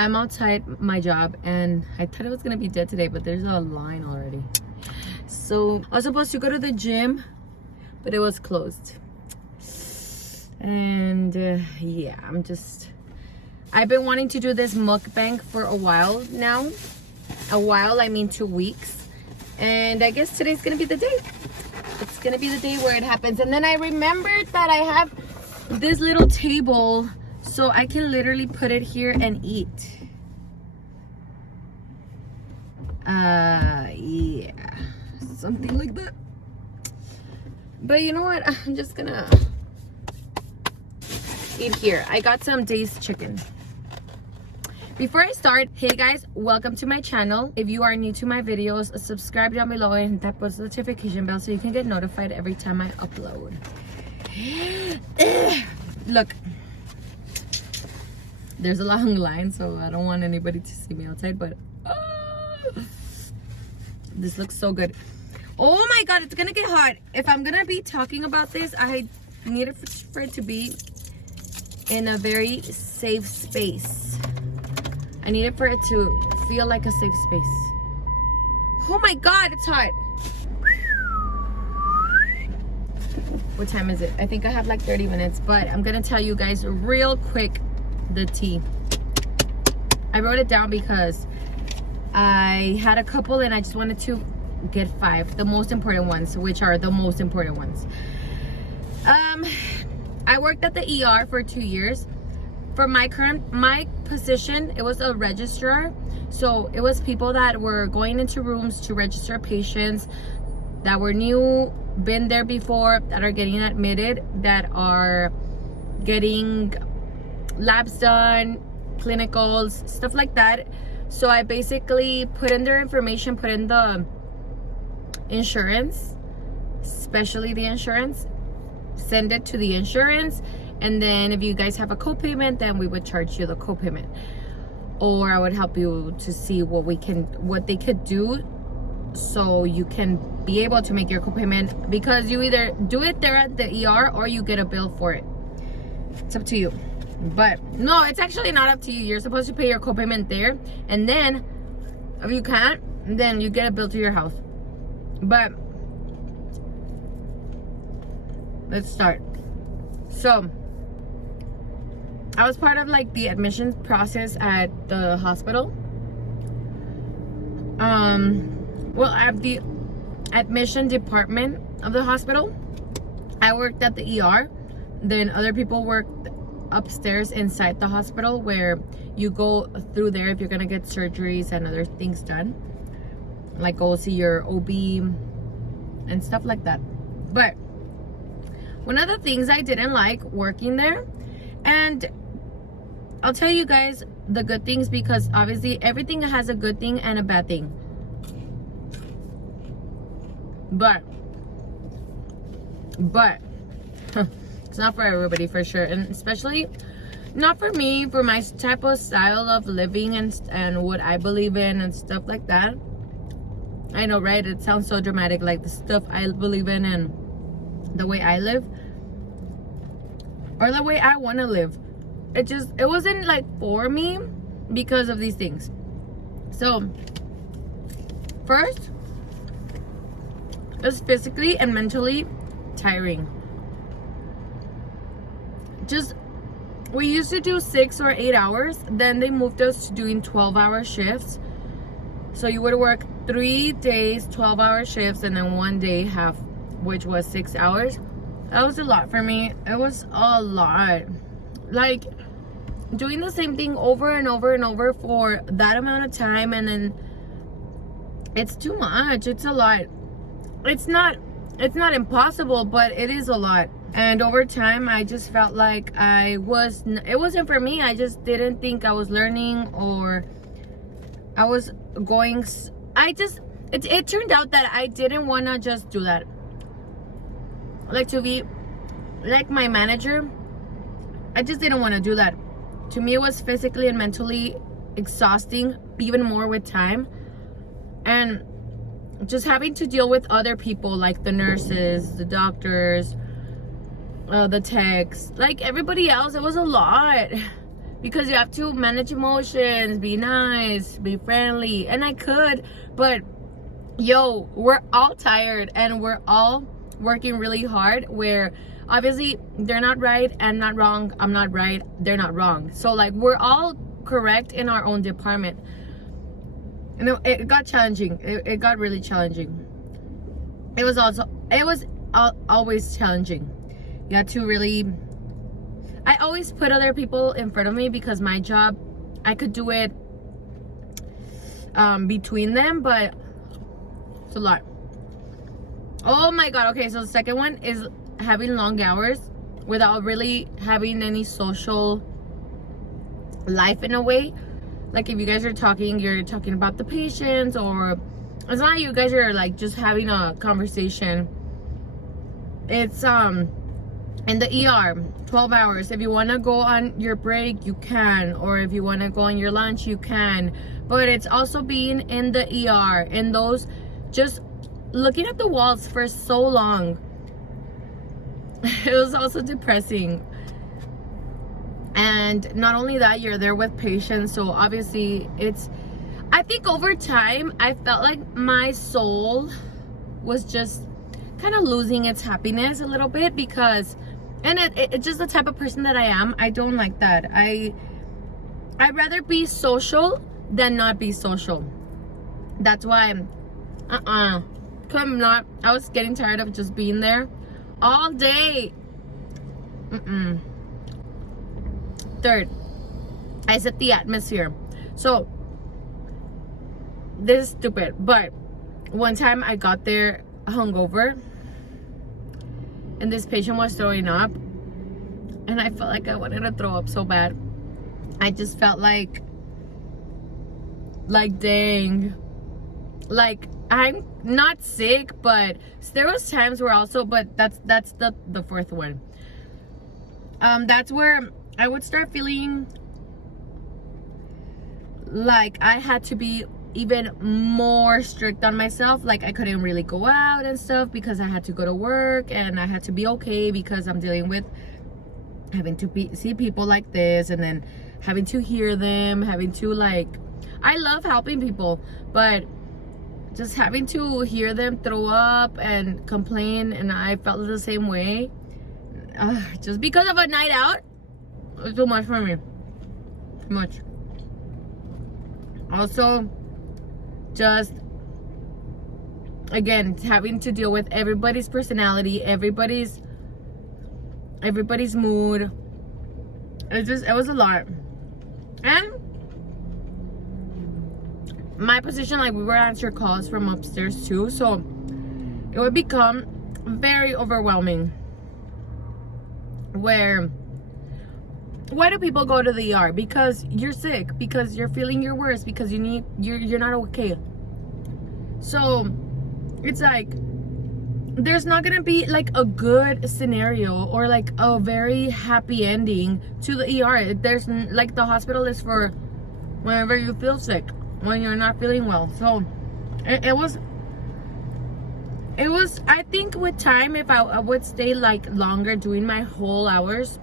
I'm outside my job and I thought it was gonna be dead today, but there's a line already. So I was supposed to go to the gym, but it was closed. And yeah, I've been wanting to do this mukbang for a while now. A while, I mean 2 weeks. And I guess today's gonna be the day. It's gonna be the day where it happens. And then I remembered that I have this little table, so I can literally put it here and eat. Yeah, something like that. But you know what? I'm just gonna eat here. I got some diced chicken. Before I start, hey guys, welcome to my channel. If you are new to my videos, subscribe down below and hit that post notification bell so you can get notified every time I upload. Look, there's a long line, so I don't want anybody to see me outside, but this looks so good. Oh my god, it's gonna get hot. If I'm gonna be talking about this, I need it for it to be in a very safe space. I need it for it to feel like a safe space. Oh my god, it's hot. What time is it? I think I have like 30 minutes, but I'm gonna tell you guys real quick the tea. I wrote it down because I had a couple and I just wanted to get 5, the most important ones, which are the most important ones. I worked at the ER for 2 years. For my position, it was a registrar. So it was people that were going into rooms to register patients that were new, been there before, that are getting admitted, that are getting labs done, clinicals, stuff like that. So I basically put in their information, put in the insurance, especially the insurance, send it to the insurance, and then if you guys have a co-payment, then we would charge you the co-payment, or I would help you to see what they could do so you can be able to make your co-payment, because you either do it there at the ER or you get a bill for it. It's up to you. But no, it's actually not up to you. You're supposed to pay your co-payment there, and then if you can't, then you get a bill to your house. But let's start. So I was part of like the admissions process at the hospital. Well, at the admission department of the hospital. I worked at the ER. Then other people worked upstairs inside the hospital, where you go through there if you're gonna get surgeries and other things done, like go see your OB and stuff like that. But one of the things I didn't like working there, and I'll tell you guys the good things, because obviously everything has a good thing and a bad thing, but it's not for everybody, for sure, and especially not for me, for my type of style of living and what I believe in and stuff like that. I know, right? It sounds so dramatic, like the stuff I believe in and the way I live, or the way I want to live. It wasn't like for me because of these things. So first, it's physically and mentally tiring. We used to do 6 or 8 hours, then they moved us to doing 12-hour shifts. So you would work 3 days 12-hour shifts, and then 1 day half, which was 6 hours. That was a lot for me. It was a lot. Like doing the same thing over and over and over for that amount of time, and then it's too much. It's a lot. It's not impossible, but it is a lot. And over time, I just felt like it wasn't for me. I just didn't think I was learning, or I was going. It turned out that I didn't want to just do that. Like to be like my manager, I just didn't want to do that. To me, it was physically and mentally exhausting, even more with time. And just having to deal with other people, like the nurses, the doctors, the techs, like everybody else, it was a lot. because you have to manage emotions, be nice, be friendly, and I could, but yo, we're all tired and we're all working really hard, where obviously they're not right and not wrong, I'm not right, they're not wrong, so like we're all correct in our own department. You know, it got challenging. It got really challenging. It was always challenging. You had to really, I always put other people in front of me because my job, I could do it between them, but it's a lot. Oh my god. Okay, so the second one is having long hours without really having any social life in a way. Like if you guys are talking, you're talking about the patients, or it's not you guys are like just having a conversation. It's in the ER 12 hours. If you want to go on your break, you can, or if you want to go on your lunch, you can, but it's also being in the ER and those just looking at the walls for so long. It was also depressing. And not only that, you're there with patients, so obviously I think over time I felt like my soul was just kind of losing its happiness a little bit, because it's just the type of person that I am. I don't like that. I'd rather be social than not be social. That's why I was getting tired of just being there all day. Third, I set the atmosphere. So this is stupid, but one time I got there hungover and this patient was throwing up and I felt like I wanted to throw up so bad. I just felt like dang, like I'm not sick, but there was times where also, but that's the fourth one. That's where I would start feeling like I had to be even more strict on myself. Like I couldn't really go out and stuff because I had to go to work, and I had to be okay because I'm dealing with having to see people like this, and then having to hear them, having to like, I love helping people, but just having to hear them throw up and complain, and I felt the same way. Just because of a night out, it was too much for me. Too much. Also, just again, having to deal with everybody's personality, everybody's mood. It was a lot. And my position, like, we were answering calls from upstairs too, so it would become very overwhelming. Where, why do people go to the ER? Because you're sick, because you're feeling your worst, because you're not okay. So it's like there's not gonna be like a good scenario or like a very happy ending to the ER. There's like, the hospital is for whenever you feel sick, when you're not feeling well. So it was I think with time, if I would stay like longer doing my whole hours,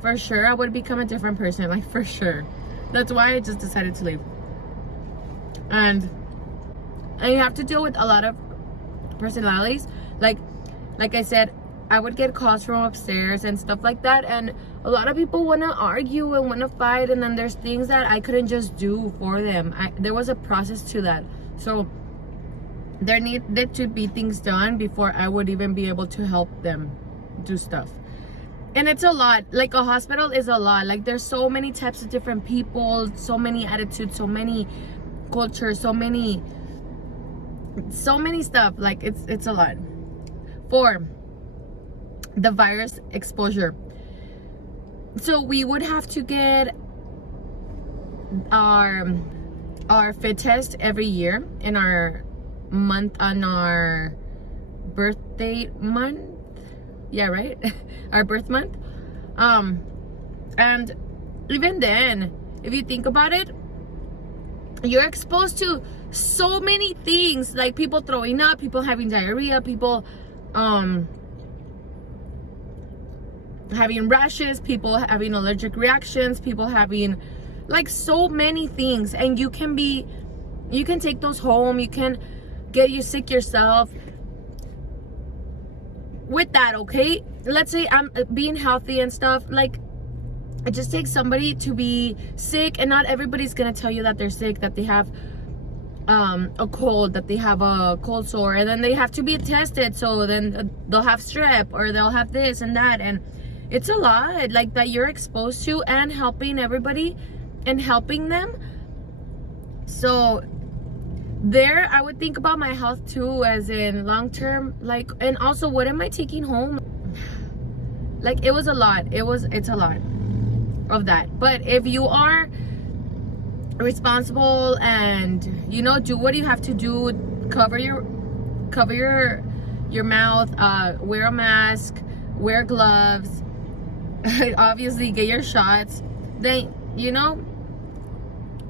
for sure I would become a different person, like, for sure. That's why I just decided to leave. And you have to deal with a lot of personalities. Like I said, I would get calls from upstairs and stuff like that, and a lot of people want to argue and want to fight, and then there's things that I couldn't just do for them. There was a process to that, so there needed to be things done before I would even be able to help them do stuff. And it's a lot. Like, a hospital is a lot. Like, there's so many types of different people, so many attitudes, so many cultures, so many stuff. Like, it's a lot. 4, the virus exposure. So we would have to get our fit test every year in our month, on our birthday month. Yeah, right. Our birth month. And even then, if you think about it, you're exposed to so many things, like people throwing up, people having diarrhea, people having rashes, people having allergic reactions, people having like so many things, and you can take those home, you can get you sick yourself with that. Okay, let's say I'm being healthy and stuff, like it just takes somebody to be sick, and not everybody's gonna tell you that they're sick, that they have a cold, that they have a cold sore, and then they have to be tested, so then they'll have strep, or they'll have this and that, and it's a lot like that you're exposed to, and helping everybody and helping them. So there, I would think about my health too, as in long term, like, and also what am I taking home? Like, it's a lot of that. But if you are responsible and do what you have to do, cover your mouth, wear a mask, wear gloves, obviously get your shots, then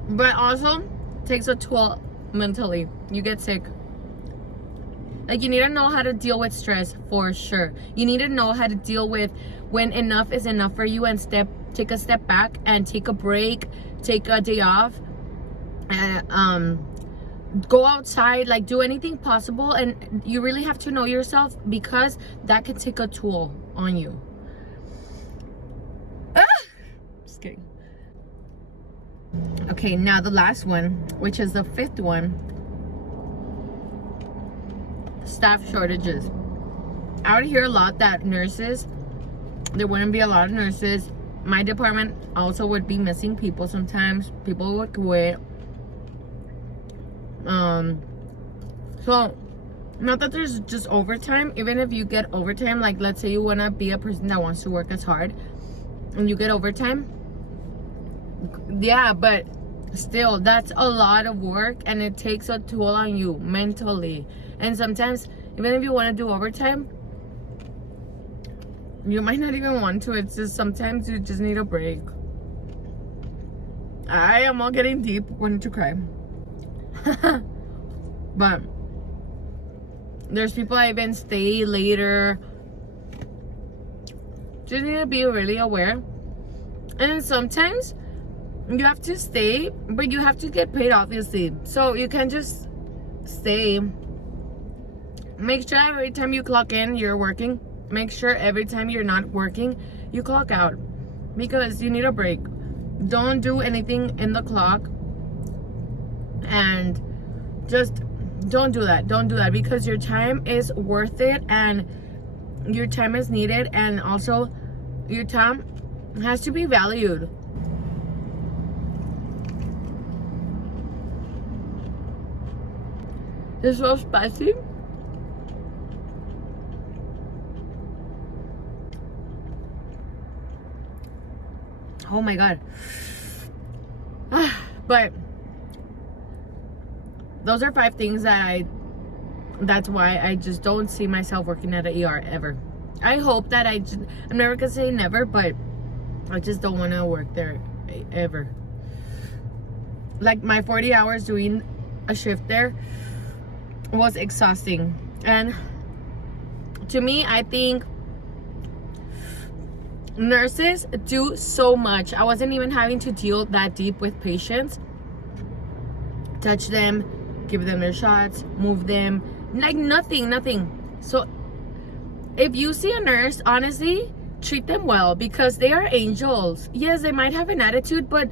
but also takes a toll mentally. You get sick. Like, you need to know how to deal with stress, for sure. You need to know how to deal with when enough is enough for you, and take a step back and take a break, take a day off, and go outside, like do anything possible. And you really have to know yourself, because that can take a toll on you. Just kidding. Okay, now the last one, which is the fifth one: staff shortages. I would hear a lot that there wouldn't be a lot of nurses. My department also would be missing people sometimes. People would quit. So not that there's just overtime. Even if you get overtime, like let's say you want to be a person that wants to work as hard and you get overtime, yeah, but still, that's a lot of work, and it takes a toll on you mentally. And sometimes, even if you want to do overtime, you might not even want to. It's just sometimes you just need a break. I am all getting deep, wanting to cry. But there's people that even stay later. Just need to be really aware. And sometimes you have to stay, but you have to get paid, obviously. So you can't just stay. Make sure every time you clock in, you're working. Make sure every time you're not working, you clock out, because you need a break. Don't do anything in the clock, and just don't do that. Don't do that, because your time is worth it, and your time is needed, and also your time has to be valued. It's so spicy. Oh my god. But those are 5 things that's why I just don't see myself working at an ER ever. I hope that I'm never gonna say never, but I just don't want to work there ever. Like, my 40 hours doing a shift there was exhausting. And to me, I think nurses do so much. I wasn't even having to deal that deep with patients. Touch them, give them their shots, move them, like nothing. So if you see a nurse, honestly, treat them well, because they are angels. Yes, they might have an attitude, but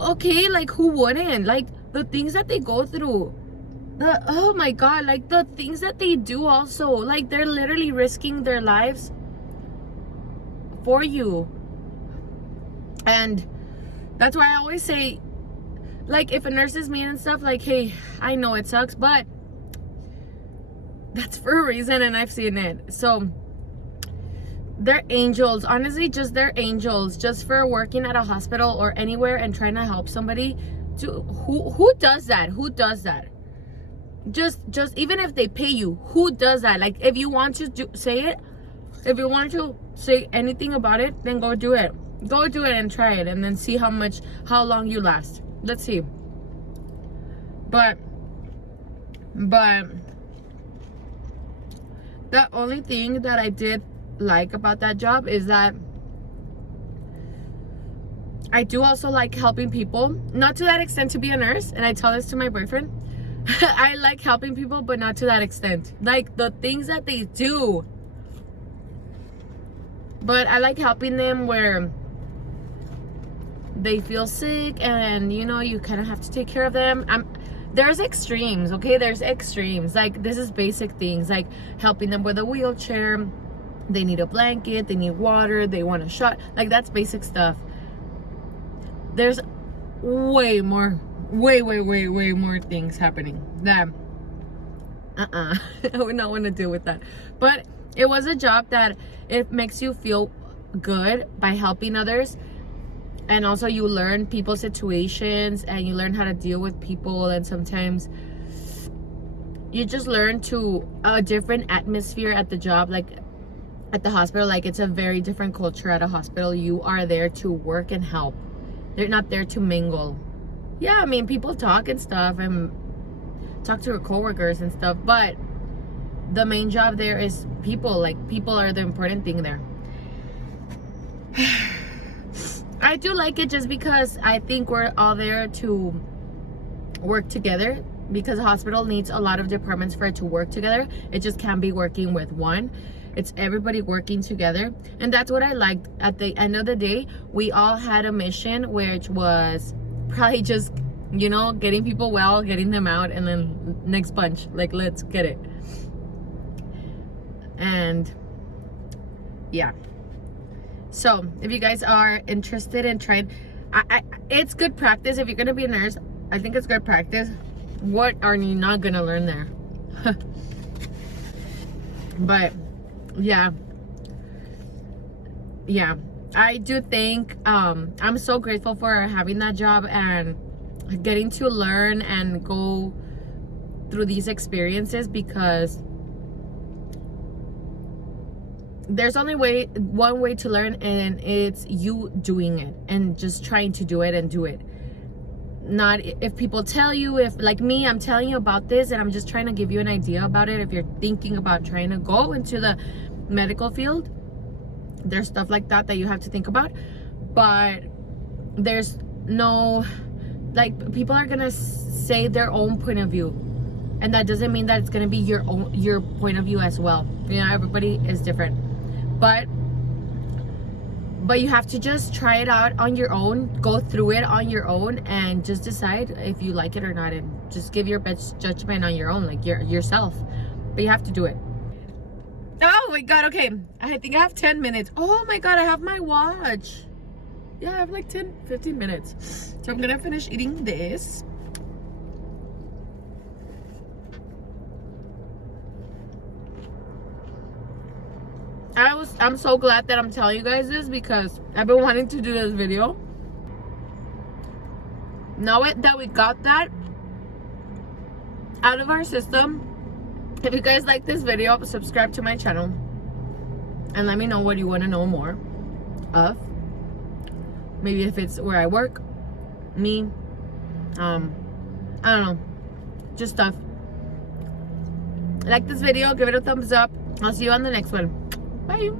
okay, like, who wouldn't? Like, the things that they go through, oh my god, like the things that they do also, like they're literally risking their lives for you. And that's why I always say, like, if a nurse is mean and stuff, like, hey, I know it sucks, but that's for a reason, and I've seen it. So they're angels, honestly. Just they're angels, just for working at a hospital or anywhere and trying to help somebody. Who does that? Just even if they pay you, who does that? Like, if you want to say it, if you want to say anything about it, then go do it and try it, and then see how long you last. Let's see. But the only thing that I did like about that job is that I do also like helping people. Not to that extent to be a nurse, and I tell this to my boyfriend. I like helping people, but not to that extent. Like the things that they do. But I like helping them where they feel sick and, you know, you kind of have to take care of them. There's extremes, okay? There's extremes. Like, this is basic things, like helping them with a wheelchair. They need a blanket, they need water, they want a shot. Like, that's basic stuff. There's way more things happening that I would not want to deal with that. But it was a job that it makes you feel good by helping others. And also you learn people's situations and you learn how to deal with people, and sometimes you just learn to a different atmosphere at the job, like at the hospital. Like, it's a very different culture at a hospital. You are there to work and help. They're not there to mingle. Yeah, I mean, people talk and stuff and talk to your coworkers and stuff, but the main job there is people. Like, people are the important thing there. I do like it just because I think we're all there to work together, because a hospital needs a lot of departments for it to work together. It just can't be working with one. It's everybody working together. And that's what I liked. At the end of the day, we all had a mission, which was probably just, you know, getting people well, getting them out, and then next punch. Like, let's get it. And yeah. So if you guys are interested in trying, it's good practice. If you're gonna be a nurse, I think it's good practice. What are you not gonna learn there? But yeah, I do think I'm so grateful for having that job and getting to learn and go through these experiences, because there's only one way to learn, and it's you doing it and just trying to do it and do it. Not if people tell you. If, like me, I'm telling you about this and I'm just trying to give you an idea about it. If you're thinking about trying to go into the medical field, there's stuff like that you have to think about. But there's no, like, people are gonna say their own point of view, and that doesn't mean that it's gonna be your point of view as well. You know, everybody is different. But you have to just try it out on your own, go through it on your own, and just decide if you like it or not, and just give your best judgment on your own, like yourself. But you have to do it. Oh my god, okay. I think I have 10 minutes. Oh my god, I have my watch. Yeah, I have like 15 minutes. So I'm gonna finish eating this. I'm so glad that I'm telling you guys this, because I've been wanting to do this video. Now that we got that out of our system, if you guys like this video, subscribe to my channel and let me know what you want to know more of. Maybe if it's where I work, me, I don't know, just stuff. Like this video, give it a thumbs up. I'll see you on the next one. Bye.